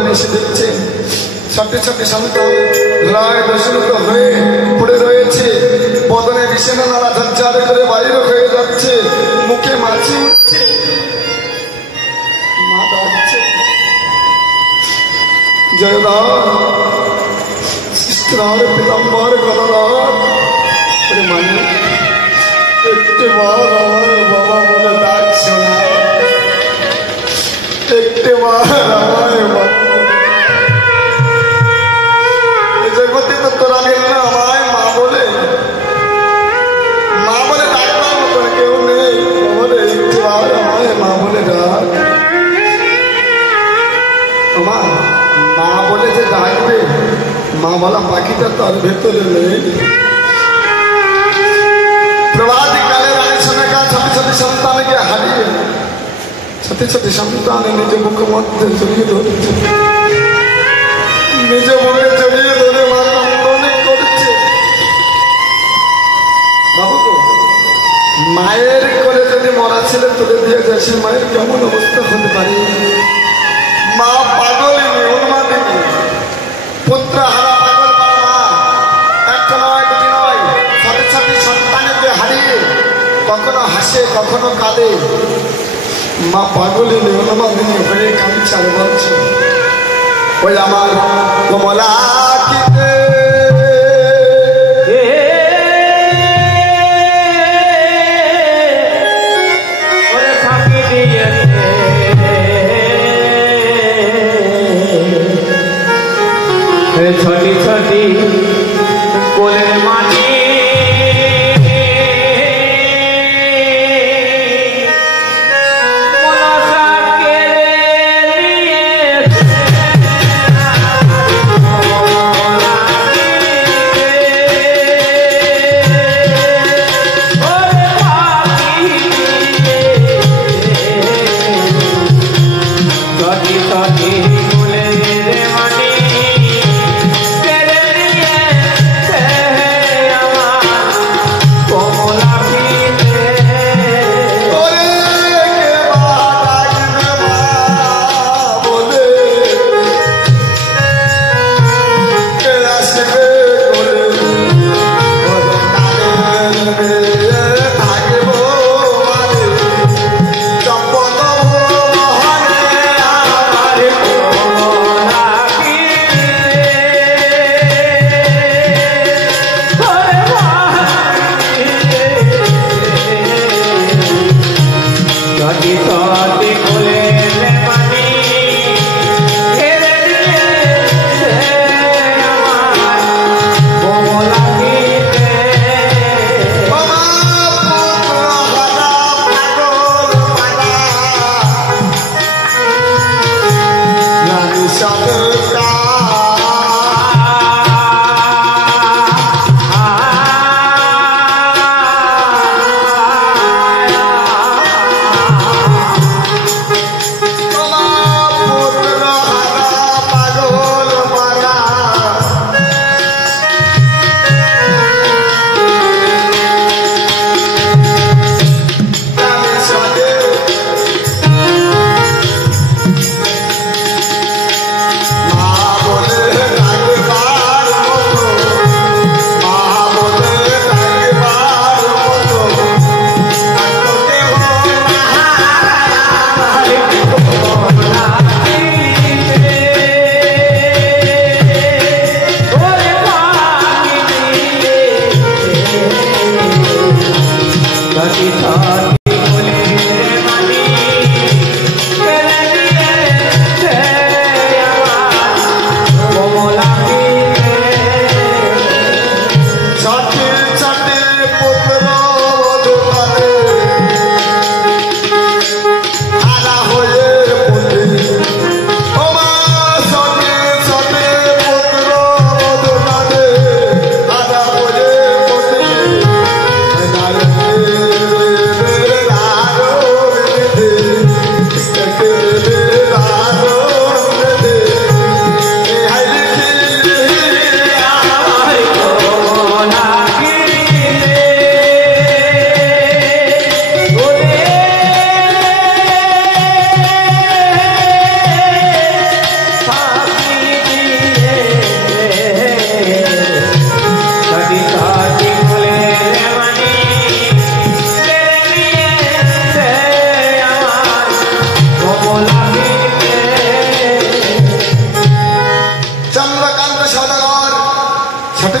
উদ্যানে এসে দেখছেন ছোট্ট ছোট্ট সন্তান লয় দশরূপ হয়ে পড়ে রয়েছে, বদনে বিছানা নাড়া ঝরঝর করে বাইরে হয়ে যাচ্ছে, মুখে মাছি উঠছে, মা ডাকছে জয়দার সিস্টার পিতাম্বর গদাধর মানে একটি বার আমার বাবা বলে ডাক শোনা, একটি বার আমার জগতে তো তোরা মিল না আমায় মা বলে ডাকবার মতো কেউ নেই, বলে একটি বার আমায় মা বলে ডাক। আমার মা বলে যে ডাকবে, মা বলা পাখিটা তার ভেতরে নেই। প্রভাতকালে রানী সনেকা ছোট ছোট সন্তানকে হারিয়ে ছোট ছোট সন্তান নিজ মুখ মধ্যে জড়িয়ে ধরছে, নিজ মনে জড়িয়ে ধরে মা কান্দন করছে। বাবু গো, মায়ের কোলে যদি মরা ছেলে তুলে দিয়ে যায় সে মায়ের কেমন অবস্থা হতে পারে? মা পাগলিনী উন্মাদিনী পুত্র হারা পাগল মা, একটা নয় দুটি নয়, ছোট ছোট সন্তানকে হারিয়ে কখনো হাসে কখনো কাঁদে। মা পাগলিনী উন্মাদিনী হয়ে কাঁদছে আর বলছে ওই আমার কমলা छोटी छोटी कोले माटी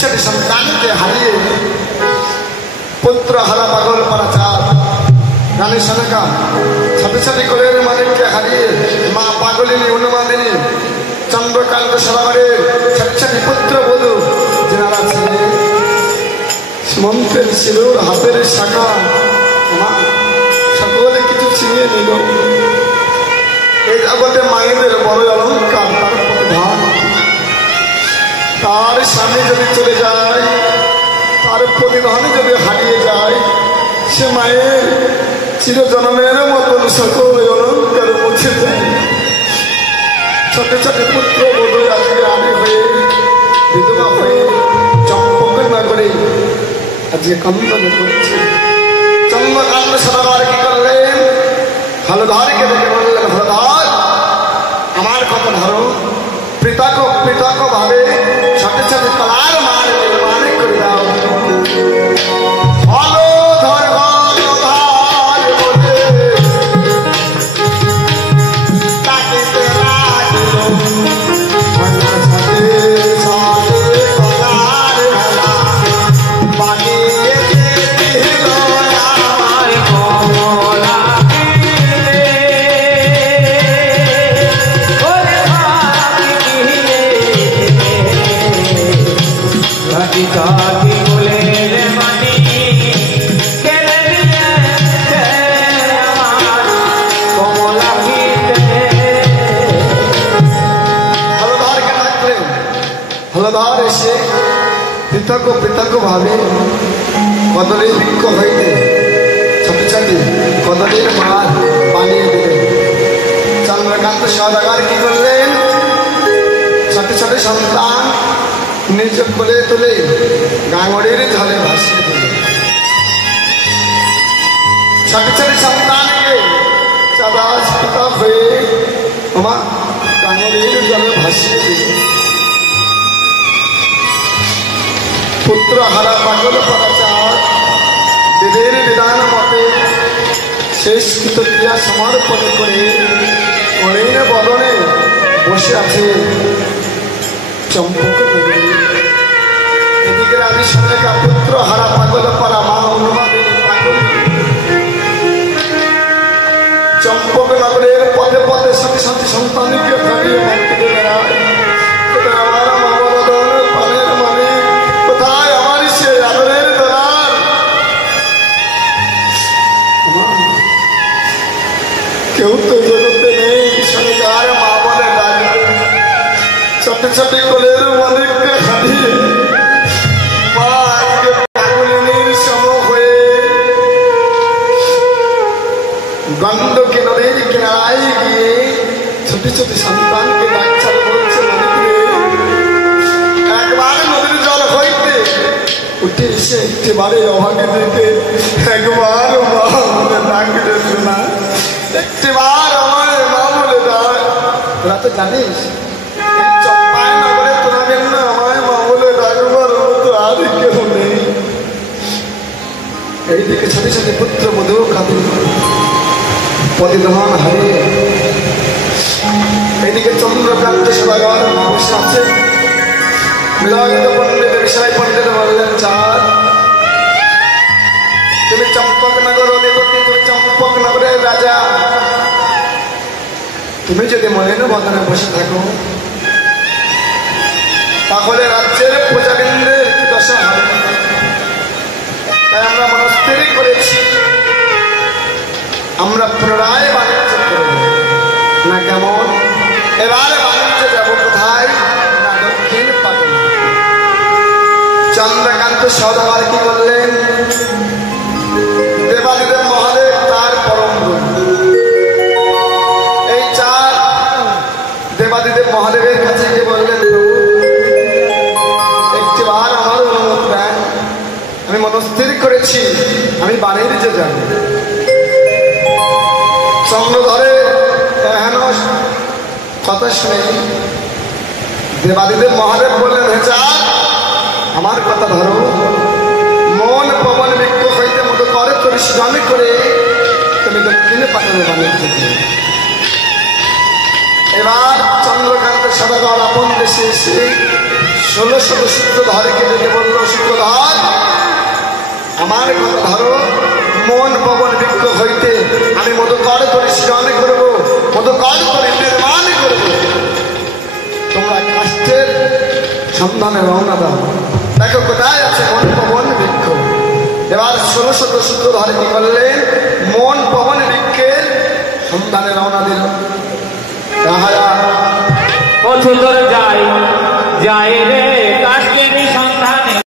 ছোট সন্তানকে হারিয়ে পুত্র হারা পাগল পারা চাঁদ রানী সনকা ছোট ছোট কোলের মালিককে হারিয়ে মা পাগলিনী অনুমাদিনী চন্দ্রকান্ত সরাবারের ছোট ছোট পুত্র বধূ যেনারা ছিলেন মন্ত্রের সিঁদুর হাতের শাখা মা সকলে কিছু ছিনিয়ে নিল। এই জগতে মায়েদের বড় অলঙ্কার তার প্রধান। তার স্বামী যদি চলে যায়, তার প্রতিধান যদি হারিয়ে যায়, সে মায়ের চিরজন্মের মতন সকল অলঙ্কার মুছে যায়। ছোট ছোট পুত্র বধূ আজকে আগে হয়ে বিধবা হয়ে চম্পক না করে আজকে কন্দনে করছে। চন্দ্রকান্ত সদাবার কি করলেন? হলধরকে দেখে বললেন, হলধর আমার কথা ধরো, পৃথক পৃথক ভাবে ছোট ছোট কলার মার নির্মাণ করে দাও। হলধর হলধর বলে ডাকিতে লাগিল, সাথে সাথে কলার ভেলা বানিয়ে দিল আমার কমলা। চাঁদি কোলের মানি কেড়ে নিয়েছে আমার কমলা গীতে। হলধরকে ডাকলেন। হলধর এসে পৃথক পৃথক ভাবে কদলের বৃক্ষ হইতে ছোট ছোট কদলের মার বানিয়ে দিলেন। চন্দ্রকান্ত সদাগর কি করলেন? ছোট ছোট সন্তান নিজ কোলে তুলে গাঙড়ের ঝলে ভাসিয়ে দিলেন। ছোট ছোট সন্তানকে চাঁদাস পিতা হয়ে আমার গাঙড়ের জলে ভাসিয়ে দিলেন। পুত্র হারা পাগল পারা চাঁদ বেদের বিধান মতে শেষ কৃতক্রিয়া সমর্পণ করে অরণ্য বদনে বসে আছে চম্পক নদী। এদিকে রানী সনকা পুত্র হারা পাগল পারা মা অনুমাদিনী পাগল চম্পক নগরের পথে পথে সাথে সাথে সন্তানকে হারিয়ে ভাবতে বেড়ায়। আমার মামলাদন পানের মানে কোথায় আমার সে আদরের দরার? কেউ তো জগতে নেই সনকার মা বলে ডাকবে। ছোট ছোট কোলের মালিককে হারিয়ে মা আজকে পাগলিনীর সম হয়ে গণ্ডকী নদীর কিনারায় গিয়ে ছোট ছোট সন্তানকে ডাকছাড় বলছে, একবার নদীর জল হইতে উঠে এসে একটিবারে অভাগে দেখে একবার মা বলে ডাকলেন না, একটিবার আমার মা বলে ডাক। তোরা তো জানিস চম্পায় নগরে তোরা না আমায় মা বলে ডাকবার মতো আর কেউ নেই। এইদিকে ছোট ছোট পুত্র বধূ কাঁদে প্রতিধান হারিয়ে। এইদিকে চন্দ্রকান্ত সদাগর বসে আছে। বিরাগত পণ্ডিত বিষয় পণ্ডিত বললেন, চাঁদ তুমি চম্পকনগর অধিপতি, তুমি চম্পকনগরের রাজা, তুমি যদি মলিন বদনে বসে থাকো তাহলে রাজ্যের প্রজাবৃন্দের কি দশা হবে? তাই আমরা মনস্থির করেছি আমরা পুনরায় বাণিজ্য করব। না কেমন? এবার বাণিজ্য যাব কোথায়? না দক্ষিণ পাটন। চন্দ্রকান্ত সদাগর কি বললেন? দেবাদিদেব মহাদেব তার পরম বন্ধু। এই চার দেবাদিদেব মহাদেবের কাছে গিয়ে বললেন, একটিবার আমার অনুমতি দেন, আমি মনস্থির করেছি আমি বাণিজ্য যাব। চন্দ্রধরে এহেন কথা শুনে দেবাদিদেব মহাদেব বললেন, হে চাঁদ আমার কথা ধরো, মন পবন বৃক্ষ হইতে মতো করে পরিশ্রমী করে তুমি দক্ষিণে পাঠানো বাণিজ্য করো। এবার চন্দ্রকান্ত সদাগর আপন দেশে এসে 1600 সূত্রধারকে যেতে বললো, সূত্রধার আমার কথা ধরো, মন পবন বৃক্ষ হইতে আমি মধুকর করে সৃজন করব, মধুকর করে নির্মাণ করব। তোমরা কাষ্ঠের সন্ধানে রওনা দাও, দেখো কোথায় আছে মন পবন বৃক্ষ। এবার 1600 সূত্রধারে কি করলেন? মন পবন বৃক্ষের সন্ধানে রওনা দিল। তাহারা ও সুন্দর যাই যাই রে